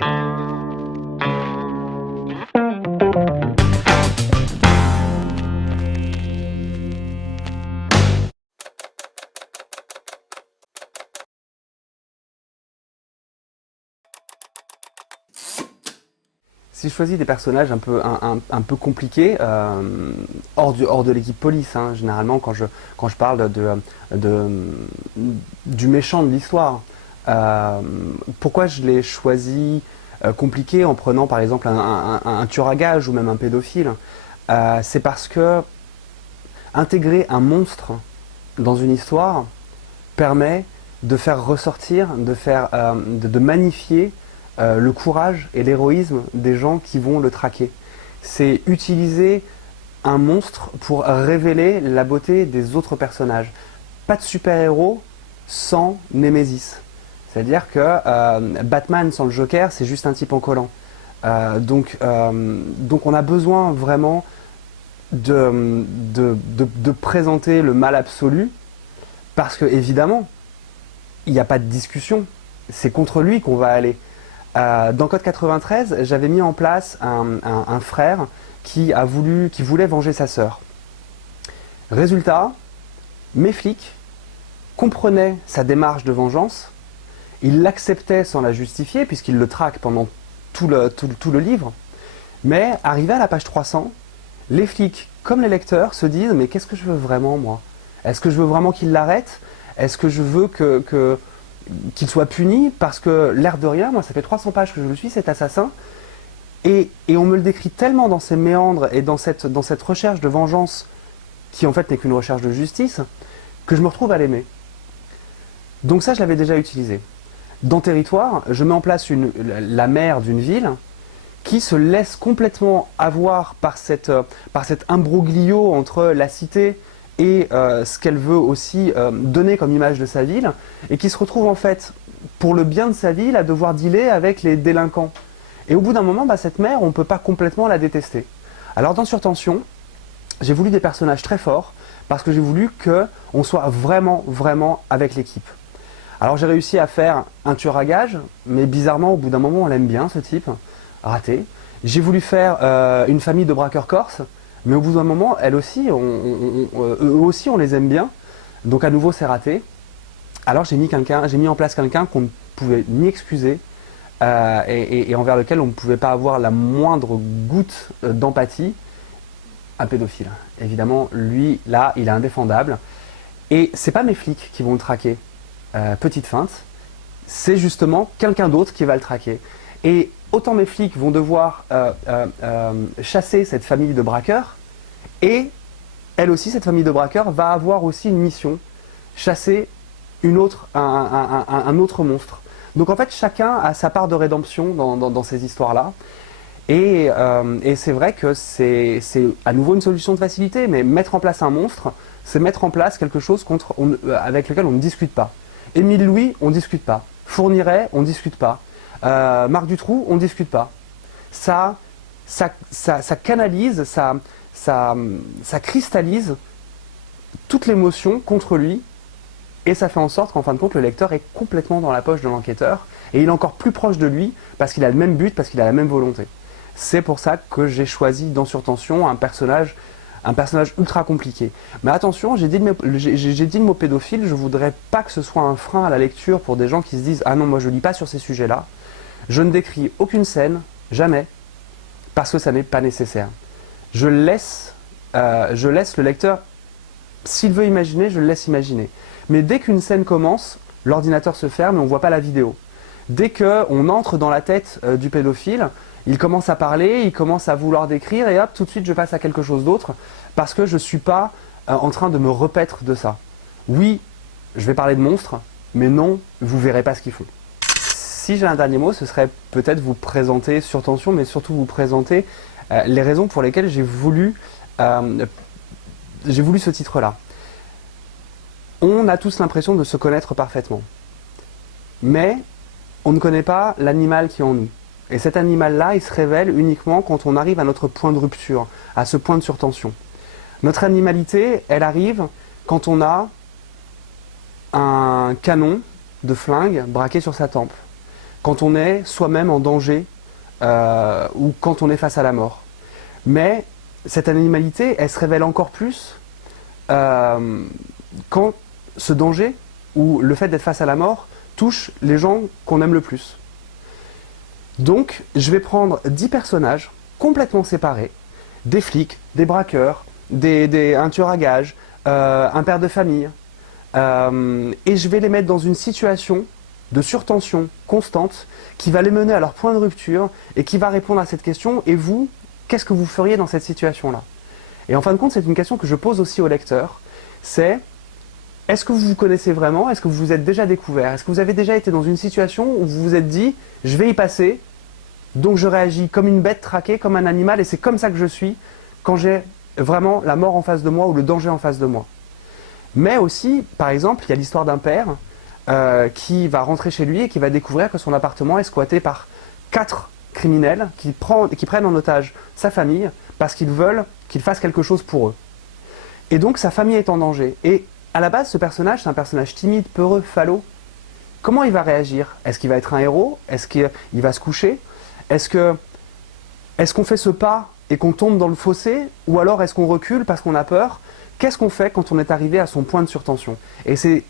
Si je choisis des personnages un peu compliqués, hors de l'équipe police, hein, généralement quand je parle du méchant de l'histoire, pourquoi je l'ai choisi compliqué en prenant par exemple un tueur à gages ou même un pédophile, c'est parce que intégrer un monstre dans une histoire permet de faire ressortir, de magnifier le courage et l'héroïsme des gens qui vont le traquer. C'est utiliser un monstre pour révéler la beauté des autres personnages. Pas de super-héros sans Némésis. C'est-à-dire que Batman sans le Joker, c'est juste un type en collant. Donc on a besoin vraiment de présenter le mal absolu, parce que évidemment, il n'y a pas de discussion. C'est contre lui qu'on va aller. Dans Code 93, j'avais mis en place un frère qui voulait venger sa sœur. Résultat, mes flics comprenaient sa démarche de vengeance, ils l'acceptaient sans la justifier, puisqu'ils le traquent pendant tout le livre, mais arrivé à la page 300, les flics, comme les lecteurs, se disent « mais qu'est-ce que je veux vraiment, moi? Est-ce que je veux vraiment qu'il l'arrête? Est-ce que je veux qu'il soit puni, parce que l'air de rien, moi ça fait 300 pages que je le suis, cet assassin, et on me le décrit tellement dans ces méandres et dans cette recherche de vengeance, qui en fait n'est qu'une recherche de justice, que je me retrouve à l'aimer. Donc ça, je l'avais déjà utilisé. Dans Territoire, je mets en place la maire d'une ville qui se laisse complètement avoir par cet imbroglio entre la cité et ce qu'elle veut aussi donner comme image de sa ville, et qui se retrouve en fait, pour le bien de sa ville, à devoir dealer avec les délinquants. Et au bout d'un moment, cette mère, on ne peut pas complètement la détester. Alors dans Surtension, j'ai voulu des personnages très forts, parce que j'ai voulu qu'on soit vraiment, vraiment avec l'équipe. Alors j'ai réussi à faire un tueur à gages, mais bizarrement, au bout d'un moment, on l'aime bien, ce type. Raté. J'ai voulu faire une famille de braqueurs corses, mais au bout d'un moment, eux aussi, on les aime bien. Donc à nouveau, c'est raté. Alors j'ai mis en place quelqu'un qu'on ne pouvait ni excuser et envers lequel on ne pouvait pas avoir la moindre goutte d'empathie. Un pédophile. Évidemment, lui, là, il est indéfendable. Et c'est pas mes flics qui vont le traquer. Petite feinte. C'est justement quelqu'un d'autre qui va le traquer. Et autant mes flics vont devoir chasser cette famille de braqueurs, et elle aussi, cette famille de braqueurs, va avoir aussi une mission, chasser un autre monstre. Donc en fait, chacun a sa part de rédemption dans ces histoires-là. Et c'est vrai que c'est à nouveau une solution de facilité, mais mettre en place un monstre, c'est mettre en place quelque chose avec lequel on ne discute pas. Émile Louis, on ne discute pas. Fourniret, on ne discute pas. Marc Dutroux, on ne discute pas. Ça canalise, ça cristallise toute l'émotion contre lui, et ça fait en sorte qu'en fin de compte, le lecteur est complètement dans la poche de l'enquêteur, et il est encore plus proche de lui, parce qu'il a le même but, parce qu'il a la même volonté. C'est pour ça que j'ai choisi dans Surtension un personnage ultra compliqué. Mais attention, j'ai dit le mot pédophile, je voudrais pas que ce soit un frein à la lecture pour des gens qui se disent « Ah non, moi je lis pas sur ces sujets-là ». Je ne décris aucune scène, jamais, parce que ça n'est pas nécessaire. Je laisse le lecteur, s'il veut imaginer, je le laisse imaginer. Mais dès qu'une scène commence, l'ordinateur se ferme et on ne voit pas la vidéo. Dès qu'on entre dans la tête du pédophile, il commence à parler, il commence à vouloir décrire, et hop, tout de suite je passe à quelque chose d'autre, parce que je ne suis pas en train de me repaître de ça. Oui, je vais parler de monstres, mais non, vous ne verrez pas ce qu'ils font. Si j'ai un dernier mot, ce serait peut-être vous présenter Surtension, mais surtout vous présenter les raisons pour lesquelles j'ai voulu ce titre-là. On a tous l'impression de se connaître parfaitement, mais on ne connaît pas l'animal qui est en nous. Et cet animal-là, il se révèle uniquement quand on arrive à notre point de rupture, à ce point de surtension. Notre animalité, elle arrive quand on a un canon de flingue braqué sur sa tempe. quand on est soi-même en danger ou quand on est face à la mort. Mais cette animalité, elle se révèle encore plus quand ce danger ou le fait d'être face à la mort touche les gens qu'on aime le plus. Donc, je vais prendre 10 personnages complètement séparés, des flics, des braqueurs, un tueur à gages, un père de famille, et je vais les mettre dans une situation de surtension constante qui va les mener à leur point de rupture et qui va répondre à cette question. Et vous, qu'est-ce que vous feriez dans cette situation-là? Et en fin de compte, c'est une question que je pose aussi au lecteur. C'est, est-ce que vous vous connaissez vraiment? Est-ce que vous vous êtes déjà découvert? Est-ce que vous avez déjà été dans une situation où vous vous êtes dit, je vais y passer, donc je réagis comme une bête traquée, comme un animal, et c'est comme ça que je suis quand j'ai vraiment la mort en face de moi ou le danger en face de moi. Mais aussi, par exemple, il y a l'histoire d'un père qui va rentrer chez lui et qui va découvrir que son appartement est squatté par 4 criminels qui prennent en otage sa famille parce qu'ils veulent qu'il fasse quelque chose pour eux. Et donc sa famille est en danger. Et à la base, ce personnage, c'est un personnage timide, peureux, falot. Comment il va réagir? Est-ce qu'il va être un héros? Est-ce qu'il va se coucher? Est-ce qu'on fait ce pas et qu'on tombe dans le fossé? Ou alors est-ce qu'on recule parce qu'on a peur? Qu'est-ce qu'on fait quand on est arrivé à son point de surtension? Et c'est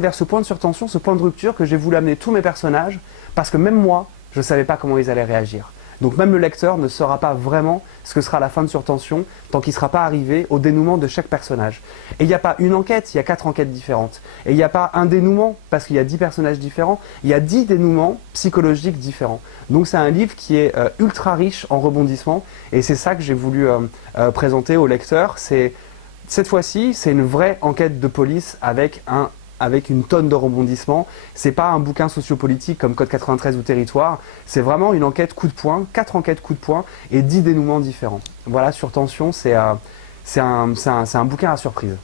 vers ce point de surtension, ce point de rupture que j'ai voulu amener tous mes personnages, parce que même moi, je ne savais pas comment ils allaient réagir. Donc même le lecteur ne saura pas vraiment ce que sera la fin de surtension tant qu'il ne sera pas arrivé au dénouement de chaque personnage. Et il n'y a pas une enquête, il y a 4 enquêtes différentes. Et il n'y a pas un dénouement, parce qu'il y a 10 personnages différents, il y a 10 dénouements psychologiques différents. Donc c'est un livre qui est ultra riche en rebondissements, et c'est ça que j'ai voulu présenter au lecteur. Cette fois-ci, c'est une vraie enquête de police avec une tonne de rebondissements. C'est pas un bouquin sociopolitique comme Code 93 ou Territoire. C'est vraiment une enquête coup de poing, 4 enquêtes coup de poing et 10 dénouements différents. Voilà, Surtension, c'est un bouquin à surprise.